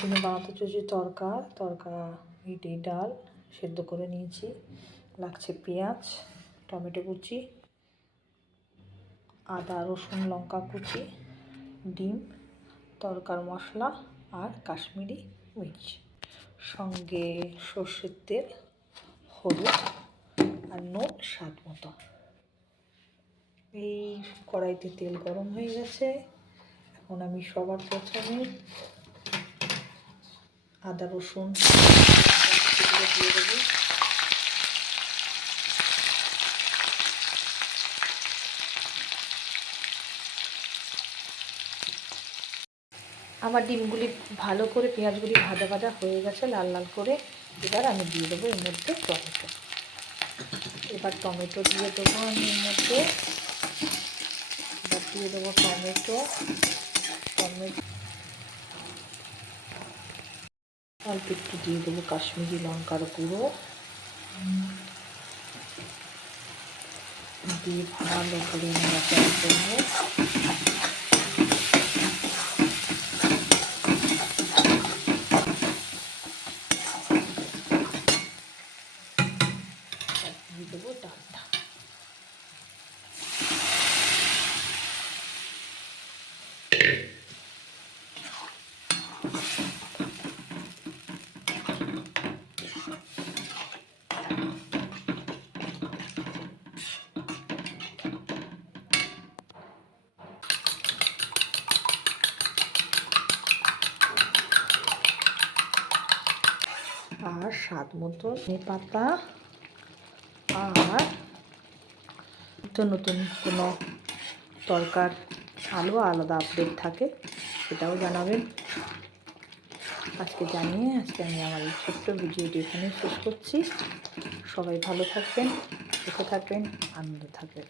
এখানে বানাতে চলছে তরকা ইডলি ডাল সেদ্ধ করে নিয়েছি। লাগছে পেঁয়াজ, টমেটো কুচি, আদা রসুন লঙ্কা কুচি, ডিম, তরকার মশলা আর কাশ্মীরি মির্চ, সঙ্গে সর্ষের তেল, হলুদ আর নুন স্বাদ মতো। এই কড়াইতে তেল গরম হয়ে গেছে। এখন আমি সবার প্রথমে আদা রসুন দিয়ে দেবো। আমার ডিমগুলি ভালো করে পেঁয়াজগুলি ভাজা ভাজা হয়ে গেছে লাল লাল করে। এবার আমি দিয়ে দেবো এর মধ্যে টমেটো। এবার টমেটো দিয়ে দেবো আমি এর মধ্যে। এবার দিয়ে দেবো টমেটো অল্প একটু দিয়ে দেবো কাশ্মীরি লঙ্কার গুঁড়ো দিয়ে ভালো করে নাড়াচাড়া করবো। দিয়ে দেবো ডালটা। আর স্বাদ মতো ধনে পাতা, আর নতুন কোনো তরকার আলাদা আপডেট থাকে সেটাও জানাবেন। আজকে আমি আমার এই ছোট্ট ভিডিওটি এখানেই শেষ করছি। সবাই ভালো থাকবেন, সুখে থাকবেন, আনন্দ থাকবেন।